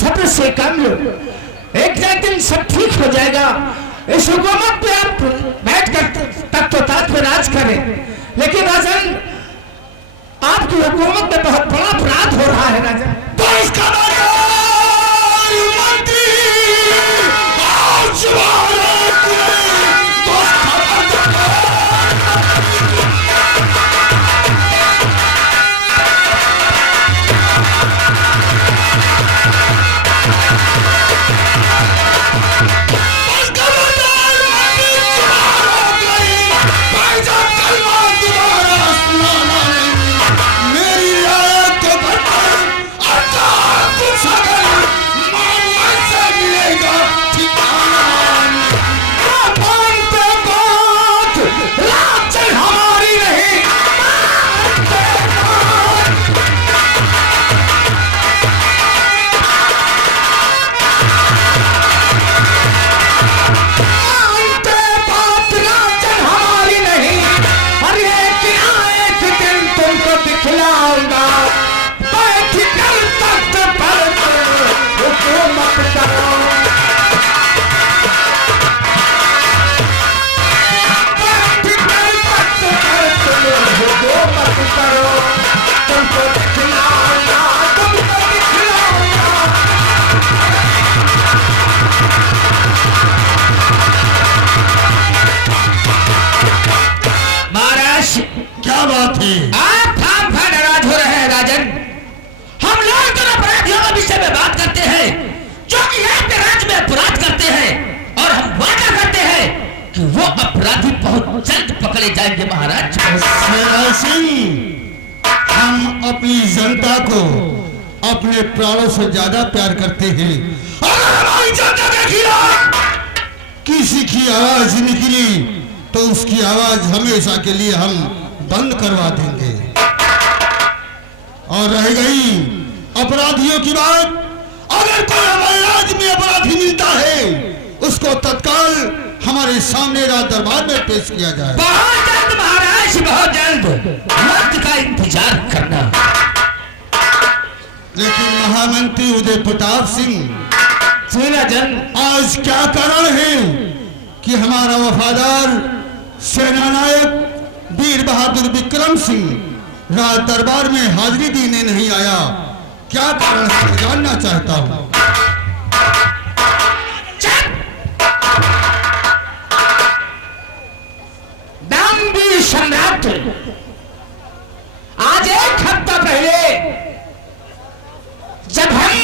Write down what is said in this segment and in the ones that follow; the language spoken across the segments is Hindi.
सब्र से काम लो, एक दिन सब ठीक हो जाएगा। इस हुकूमत पे आप बैठकर तख्त व ताज पे राज करें, लेकिन राजन आपकी हुकूमत में बहुत बड़ा अपराध हो रहा है राजन। तो इसका क्या बात है? आप खाम खा नाराज हो रहे हैं राजन। हम लोग तो अपराधियों के विषय में बात करते हैं जो कि आपके राज्य में अपराध करते हैं, और हम वादा करते हैं कि वो अपराधी बहुत जल्द पकड़े जाएंगे महाराज। हम अपनी जनता को अपने प्राणों से ज्यादा प्यार करते हैं। अगर हमारी जनता के खिलाफ किसी की आवाज निकली तो उसकी आवाज हमेशा के लिए हम बंद करवा देंगे। और रह गई अपराधियों की बात, अगर कोई हमारे राज्य में अपराधी मिलता है उसको तत्काल हमारे सामने राज दरबार में पेश किया जाए। बहुत जल्द महाराज, बहुत जल्द। वक्त का इंतजार करना। लेकिन महामंत्री उदय प्रताप सिंह, आज क्या कारण है कि हमारा वफादार सेनानायक वीर बहादुर विक्रम सिंह राज दरबार में हाजिरी देने नहीं आया? क्या कारण है जानना चाहता हूं। दानवीर सम्राट, आज एक हफ्ता पहले जब हम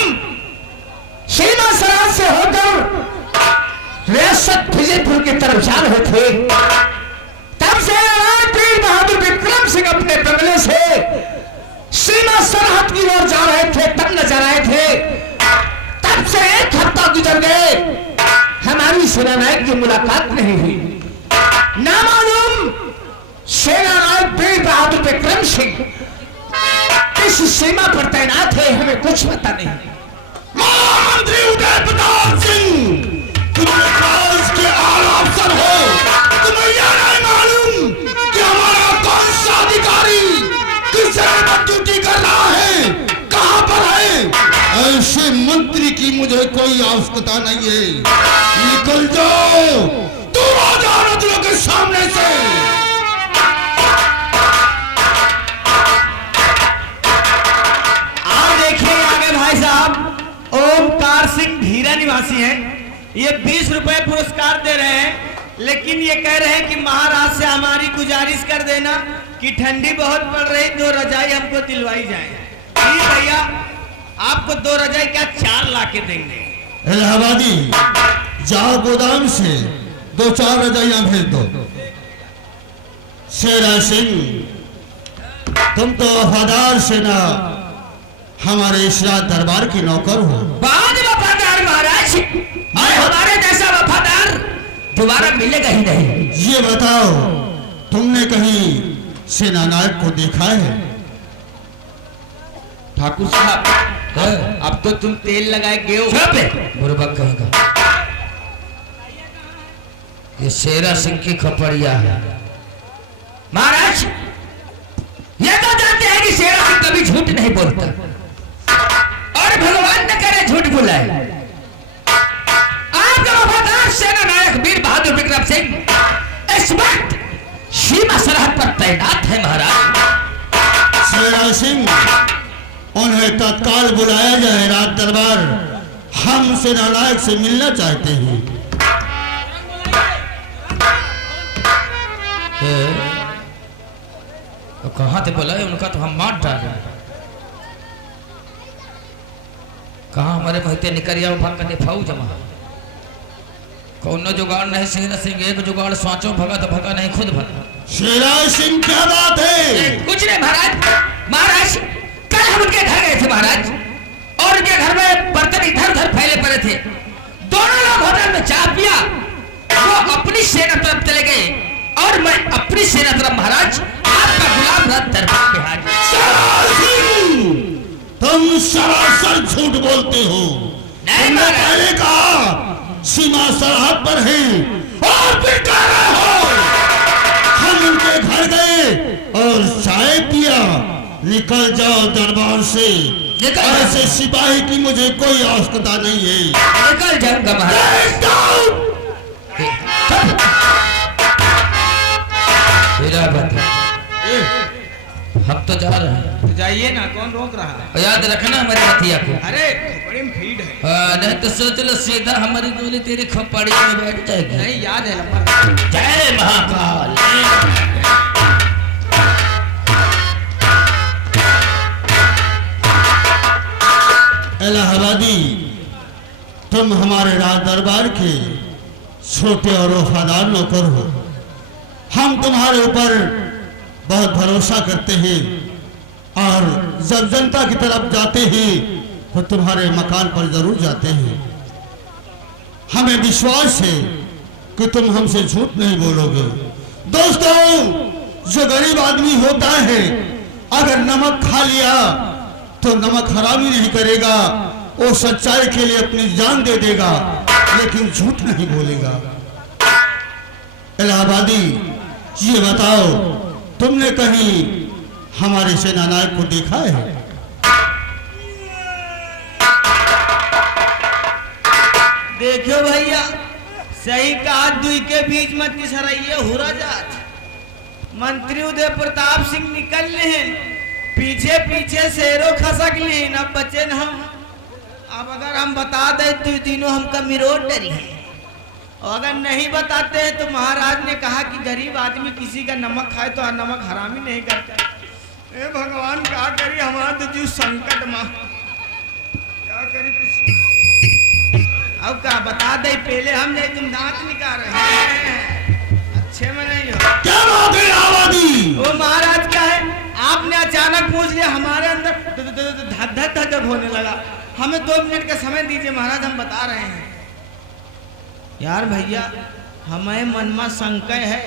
सीमा सरहद से होकर रियासत विजयपुर की तरफ जा रहे थे, तब से वीर बहादुर विक्रम सिंह अपने बंगले से सीमा सरहद की ओर जा रहे थे, तब नजर आए थे। तब से एक हफ्ता गुजर गए, हमारी सेनानायक की मुलाकात नहीं हुई। ना मालूम सेनानायक वीर बहादुर विक्रम सिंह किस सीमा पर तैनात है, हमें कुछ पता नहीं। महामंत्री उदय प्रताप सिंह, तुम्हें काज के आला अफसर हो, तुम्हें यह नहीं मालूम कि हमारा कौन सा अधिकारी किस जगह पर ड्यूटी कर रहा है, कहां पर है? ऐसे मंत्री की मुझे कोई आवश्यकता नहीं है। निकल जाओ, तुम आ जाओ नजरों के सामने से। आप देखिए आगे भाई साहब, ओमकार सिंह धीरा निवासी हैं। ये 20 रुपए पुरस्कार दे रहे हैं, लेकिन ये कह रहे हैं कि महाराज से हमारी गुजारिश कर देना कि ठंडी बहुत पड़ रही, 2 रजाई हमको दिलवाई जाए। जी भैया, आपको 2 रजाई क्या 4 ला के देंगे। इलाहाबादी, जाओ गोदाम से 2-4 रजाइयां भेज दो। शेरा सिंह, तुम तो वफादार सेना हमारे इस राज दरबार की नौकर हो। बहुत वफादार महाराज, और हमारे जैसा वफादार दोबारा मिलेगा ही नहीं। ये बताओ, तुमने कहीं सेनानायक को देखा है? ठाकुर साहब, अब तो तुम तेल लगाए गए हो। बुरबक कहेगा ये शेरा सिंह की खपड़िया है। महाराज, ये तो जानते हैं कि शेरा सिंह कभी झूठ नहीं बोलता, और भगवान न करे झूठ बोला। इस वक्त सीमा सरहद पर तैनात है महाराज। शेरा सिंह, उन्हें तत्काल बुलाया जाए राज दरबार। हम सेनानायक से मिलना चाहते हैं। तो कहाँ थे बुलाए उनका, तो हम मार डाले। कहाँ हमारे महते निकरिया भाग कर फाऊ जमा कौन जुगाड़ नहीं। शेरा सिंह एक जुगाड़ सोचो भगा तो भगा नहीं, खुद भगा। शेरा सिंह, क्या बात है? कुछ नहीं महाराज। महाराज कल हम उनके घर गए थे महाराज, और उनके घर में बर्तन इधर उधर फैले पड़े थे। दोनों लोग होटल में चाय पिया, वो अपनी सेना तरफ चले गए और मैं अपनी सेना तरफ। महाराज आपका गुलाम रात दरबार में हाजिर। शेरा सिंह, तुम सरासर झूठ बोलते हो। तुमने पहले कहा सीमा सरहद पर है और फिर कह रहे हो हम उनके घर गए और चाय पिया। निकल जाओ दरबार से। ऐसे सिपाही की मुझे कोई आवश्यकता नहीं है। निकल जाऊंगा महाराज। हम तो जा रहे हैं। तो जाइए ना, कौन रोक रहा है? याद रखना हमारे हथिया को। अरे बड़ी फीड है। नहीं तो सोच लो सीधा हमारी गोली तेरी खोपड़ी में बैठ जाएगी। नहीं, याद है लंबा। जय महाकाल। इलाहाबादी, तुम हमारे राज दरबार के छोटे और वफादार नौकर हो। हम तुम्हारे ऊपर बहुत भरोसा करते हैं और जब जनता की तरफ जाते हैं तो तुम्हारे मकान पर जरूर जाते हैं। हमें विश्वास है कि तुम हमसे झूठ नहीं बोलोगे। दोस्तों, जो गरीब आदमी होता है अगर नमक खा लिया तो नमक हरामी नहीं करेगा, वो सच्चाई के लिए अपनी जान दे देगा, लेकिन झूठ नहीं बोलेगा। इलाहाबादी, ये बताओ, तुमने कहीं हमारे सेनानायक को देखा है? देखो भैया, सही कहा, दुई के बीच मत किसराइए हुरा जात। मंत्री उदय प्रताप सिंह निकल ले, पीछे पीछे शेरों खसक लीन। अब बचे न हम। अब अगर हम बता दे तो तीनों हमका मिरोट डरी है, और अगर नहीं बताते हैं तो महाराज ने कहा कि गरीब आदमी किसी का नमक खाए तो नमक हरामी नहीं करता। ए भगवान, क्या करी हमारा तो जीव संकट में, क्या करी। अब क्या बता दे, पहले हम नहीं, तुम दांत निकाल रहे हैं, अच्छे में नहीं हो। क्या बात है इलाहाबादी? वो महाराज क्या है, आपने अचानक पूछ लिया, हमारे अंदर धक धक धक होने लगा। हमें 2 मिनट का समय दीजिए महाराज, हम बता रहे हैं। यार भैया, हमें मन में संकय है,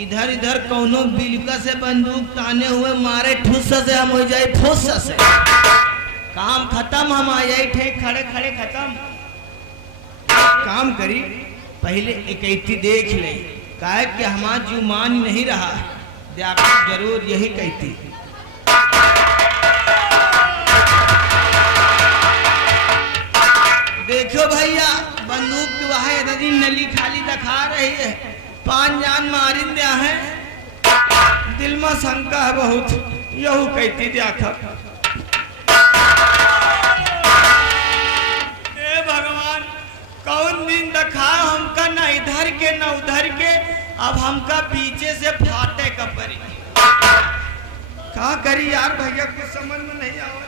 इधर इधर कौनो बिलका से बंदूक ताने हुए मारे ठुस से हम हो जाए फुस से, काम खत्म, हम आ जाए थे खड़े खड़े खत्म। काम करी, पहले इकट्ठी देख ले, काहे कि हमारा जीव मान नहीं रहा, जरूर यही कहती। देखो भैया, बंदूक की वहां यदि नली खाली दिखा रही है, 5 जान मारिन दिया है, दिल में शंका है बहुत, यहू कहती देखा। ए भगवान, कौन दिन दिखा हमका न इधर के न उधर के, अब हमका पीछे से फाटे का परी। क्या करी यार भैया, कुछ समझ में नहीं आवा।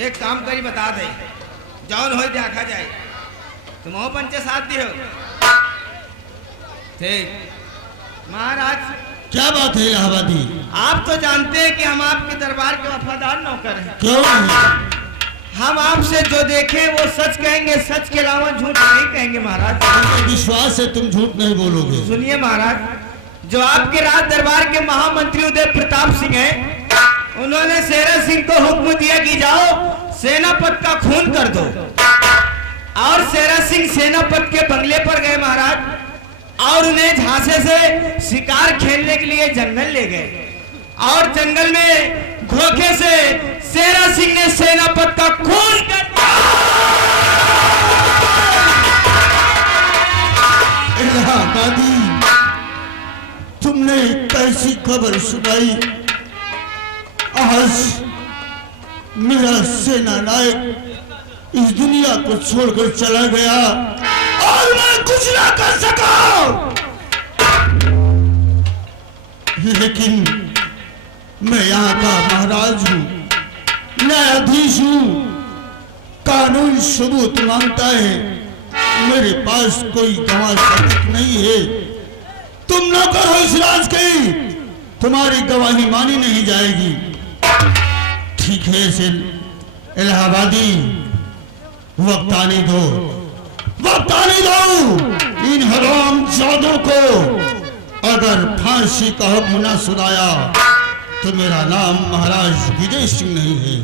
एक काम करी, बता दे, जौन हो देखा जाए। तुम हो पंचे साथ दियो। ठीक महाराज। क्या बात है इलाहाबादी? आप तो जानते हैं कि हम आपके दरबार के वफादार नौकर हैं। क्यों नहीं? हम आपसे जो देखें वो सच कहेंगे, सच के अलावा झूठ नहीं कहेंगे महाराज। मुझे विश्वास है तुम झूठ नहीं बोलोगे। सुनिए महाराज, जो आपके राज दरबार के महामंत्री उदय प्रताप सिंह हैं, उन्होंने शेरा सिंह को हुक्म दिया कि जाओ सेनापति का खून कर दो, और शेरा सिंह सेनापति के बंगले पर गए महाराज, और उन्हें झांसे से शिकार खेलने के लिए जंगल ले गए, और जंगल में धोखे से शेरा सिंह ने सेनापति का खून कर इलाहाबादी, ऐसी खबर सुनाई, आज मेरा सेना नायक इस दुनिया को छोड़कर चला गया और मैं कुछ ना कर सका। लेकिन मैं यहाँ का महाराज हूँ, न्यायाधीश हूँ, कानून सबूत मांगता है, मेरे पास कोई गवाह सबूत नहीं है। तुम नौकर हो इस राज के, तुम्हारी गवाही मानी नहीं जाएगी। ठीक है सिल इलाहाबादी, वक्त आने दो, वक्त आने दो। इन हराम जादों को अगर फांसी का हुक्म न सुनाया तो मेरा नाम महाराज विजय सिंह नहीं है।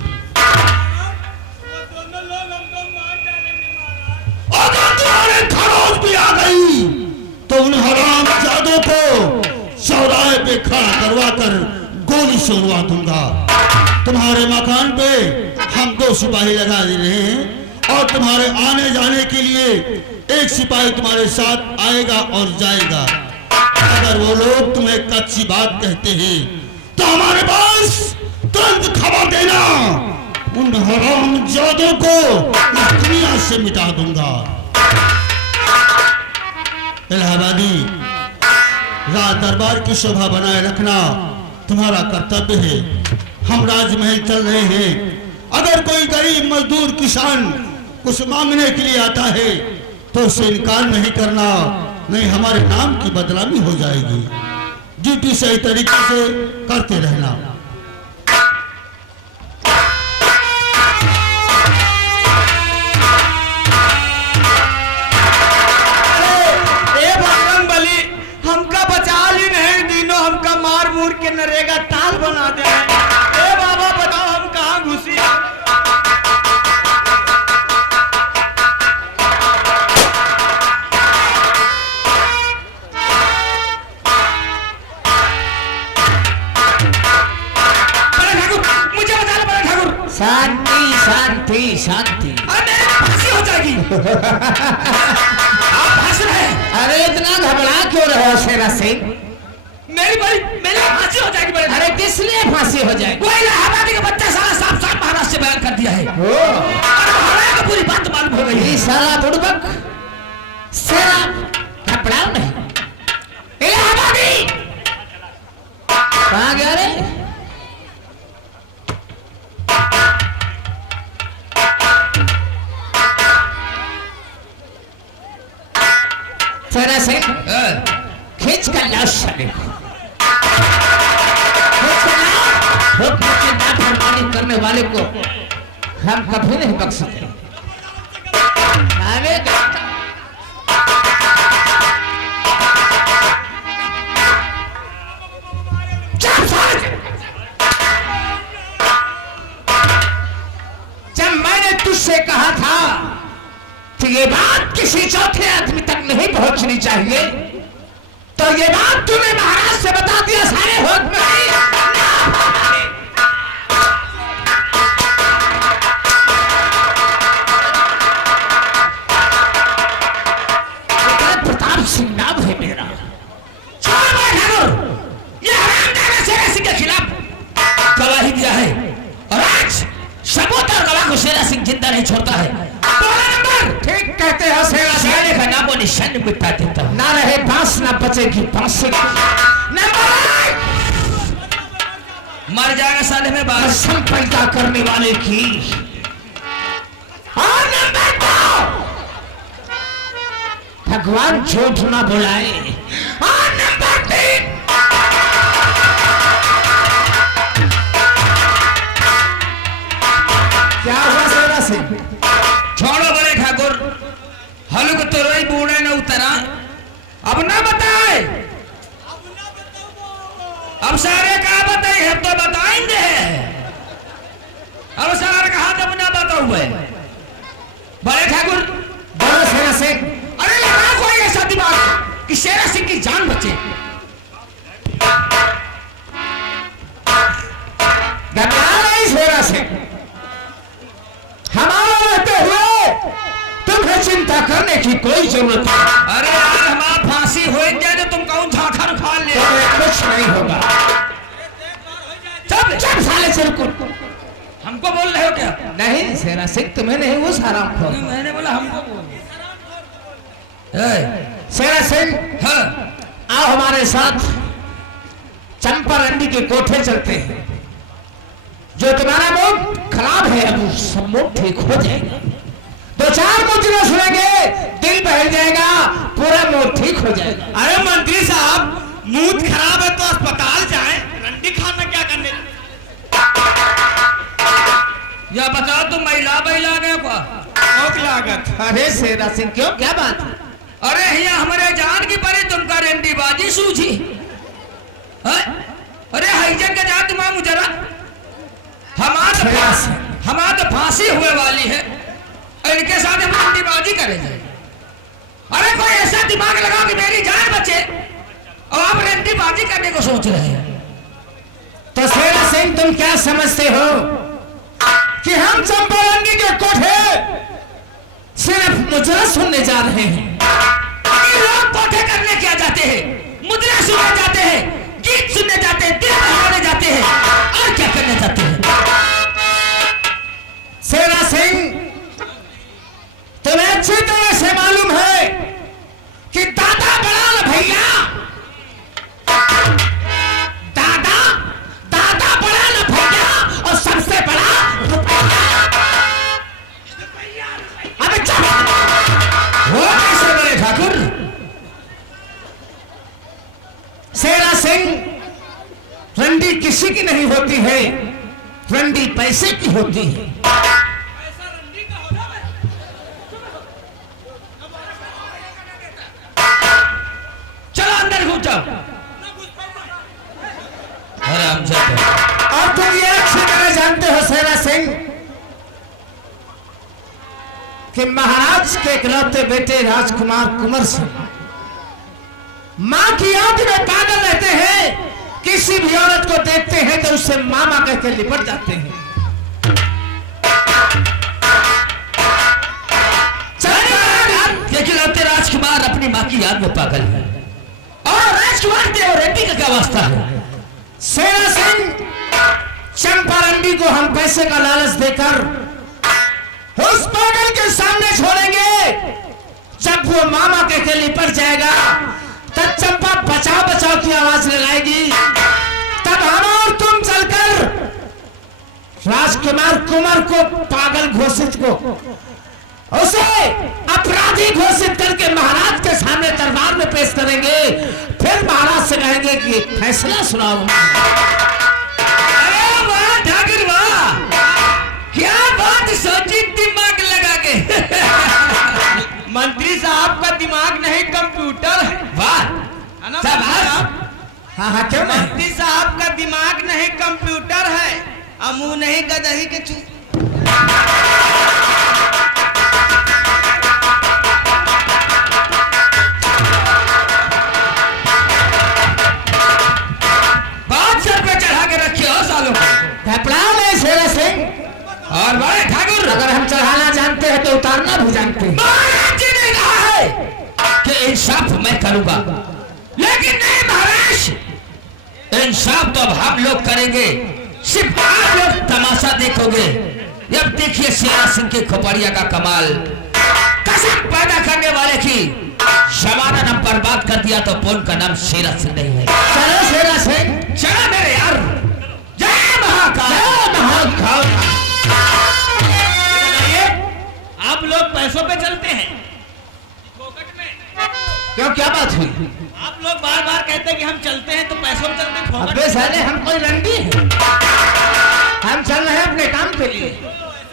अगर तुम्हारे खरोच भी आ गई तो उन हराम जादों को चौराहे पे खड़ा करवा कर गोली से उड़वा दूंगा। तुम्हारे मकान पे हम 2 सिपाही लगा दे रहे हैं और तुम्हारे आने जाने के लिए एक सिपाही तुम्हारे साथ आएगा और जाएगा। अगर वो लोग तुम्हें कच्ची बात कहते हैं तो हमारे पास तुरंत खबर देना, उन हराम जादों को इस दुनिया से मिटा दूंगा। इलाहाबादी, राज दरबार की शोभा बनाए रखना तुम्हारा कर्तव्य है। हम राजमहल चल रहे हैं, अगर कोई गरीब मजदूर किसान कुछ मांगने के लिए आता है तो उसे इनकार नहीं करना, नहीं हमारे नाम की बदनामी हो जाएगी। ड्यूटी सही तरीके से करते रहना। हमका बचा ली नहीं, दिनों हमका मार मूर के नरेगा ताल बना दे। ए बाबा बताओ हम कहाँ घुसी। मुझे बता लो बड़े ठाकुर। शांति शांति शांति। अरे फांसी हो जाएगी। आप हंस रहे हैं। अरे इतना घबरा क्यों रहे हो शेरा सिंह? मेरी फांसी हो जाएगी बड़े। अरे किस लिए फांसी हो जाएगी? कोई इलाहाबादी का बच्चा साला साफ साफ महाराज से बयान कर दिया है। और पूरी बात मालूम हो गई। ये साला बुड़बक शेरा कपड़ा नहीं। इलाहाबादी कहाँ गया रे? शेरा सिंह खींच कर लाश चले हुक्म की नाफरमानी करने वाले को हम कभी नहीं बख्शते। जब मैंने तुझसे कहा था कि ये बात किसी चौथे आदमी तक नहीं पहुंचनी चाहिए, तो ये बात तूने महाराज से बता दिया। सारे हुक्म प्रताप सिंह नाम है मेरा। ये हरामजादा शेरा सिंह के खिलाफ गवाही दिया है और आज सबूत और गवाह को शेरा सिंह जिंदा नहीं छोड़ता है। ठीक कहते हो शेरा सिंह का नामो निशान मिटा देता हूं। ना रहे बांस ना बचेगी बांसुरी। मर जाएगा साले में बात कसम पैदा करने वाले की। और नंबर 2 भगवान झूठ ना बुलाए। और नंबर 3 क्या हुआ शेरा सिंह? छोड़ो बड़े ठाकुर, हलुक तो रोई बूढ़े न उतरा। अब ना बताए, अब सारे कहा बताए, हम तो बताएंगे। अब सारे कहा तब ना बताओ बड़े ठाकुर। बोलो शेरा सिंह। अरे लगा कोई ऐसा दिमाग कि शेरा सिंह की जान बचे। घबरा नहीं शेरा सिंह, हमारा रहते हुए तुम्हें चिंता करने की कोई जरूरत नहीं। अरे यार हमारा फांसी हो जाए तो तुम कौन झाखर खा ले। कुछ बर्दाश्त नहीं होगा। चुप चुप साले चिरकुट। हमको बोल रहे हो क्या? नहीं शेरा सिंह, तुम्हें नहीं, वो हराम खोर। मैंने बोला हमको बोल। शेरा सिंह, हाँ, आओ हमारे साथ चंपा रंडी के कोठे चलते हैं। जो तुम्हारा मूड खराब है अब सब मूड ठीक हो जाएगा। दो चार मुद्दे सुनेंगे, दिल बहल जाएगा, पूरा मूड ठीक हो जाएगा। अरे मंत्री साहब, मूड खराब है तो अस्पताल जाएं, रंडी खाना क्या करने? या बताओ तुम महिला गए लागत? अरे शेरा सिंह क्यों, क्या बात है? अरे यहाँ हमारे जान की परी तुमका रंडी बाजी सूझी। अरे हाईजन का जा तुम मुजरा, हमारा तो फांसी हुए वाली है, इनके साथ हम रंडीबाजी करेंगे। अरे कोई ऐसा दिमाग लगाओ कि मेरी जान बचे और आप रंडीबाजी करने को सोच रहे हैं। तो शेरा सिंह तुम क्या समझते हो कि हम चंपा रंडी के कोठे सिर्फ मुजरा सुनने जा रहे हैं? लोग कोठे करने क्या जाते हैं? मुद्रा सुनने जाते हैं, गीत सुनने जाते हैं, दिल बहलाने जाते हैं, और क्या करने जाते हैं? शेरा सिंह, तुम्हें अच्छी तरह से मालूम है कि दादा बड़ा न भैया, दादा बड़ा न भैया और सबसे बड़ा रुपया। अबे चुप, वो कैसे बड़े ठाकुर? शेरा सिंह, रंडी किसी की नहीं होती है, रंडी पैसे की होती है। चलो अंदर घुस जाओ। और तुम ये अच्छी तरह जानते हो शेरा सिंह कि महाराज के इकलौते बेटे राजकुमार कुंवर सिंह मां की याद में पागल रहते हैं। किसी भी औरत को देखते हैं तो उससे मामा कहकर लिपट जाते हैं। इकलौते राजकुमार अपनी मां की याद में पागल है, और राजकुमार के और रेड्डी का क्या वास्ता है? शेरा सिंह, चंपा रंडी को हम पैसे का लालच देकर उस पागल के सामने छोड़ेंगे। जब वो मामा के लिपट जाएगा तब चंपा बचाओ बचाओ की आवाज लगाएगी। तब हम और तुम चलकर राजकुमार कुंवर को पागल घोषित को उसे अपराधी घोषित करके महाराज के सामने दरबार में पेश करेंगे। फिर महाराज से कहेंगे कि फैसला सुनाओ। अरे वाह ठाकुर वाह, क्या बात सोची दिमाग लगा के। मंत्री साहब का दिमाग नहीं कंप्यूटर है। वाह, हाँ क्यों नहीं? मंत्री साहब का दिमाग नहीं कंप्यूटर है, और मुंह नहीं गदही के चू। और बड़े ठाकुर, अगर हम चढ़ाना जानते हैं तो उतारना भी जानते हैं। महाराज जी ने कहा है कि इंसाफ मैं करूंगा, लेकिन नहीं महाराज, इंसाफ तो अब हम लोग करेंगे, सिर्फ आप लोग तमाशा देखोगे। अब देखिए शेरा सिंह के खोपड़िया का कमाल, कसम पैदा करने वाले की जमाना नाम बर्बाद कर दिया तो कौन का नाम शेरा सिंह नहीं है। चलो शेरा सिंह, चलो मेरे यार, जय महाकाल। जय महाकाल। आप लोग पैसों पे चलते हैं, क्यों, क्या बात हुई? आप लोग बार बार कहते हैं कि हम चलते हैं तो पैसों पे चलते हैं। अबे साले, हम कोई रंडी हैं? हम चल रहे हैं अपने काम के लिए।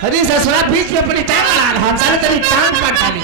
हरी ससुरा बीच में अपनी टांग ला रहा, चल तेरी टांग काट डाली।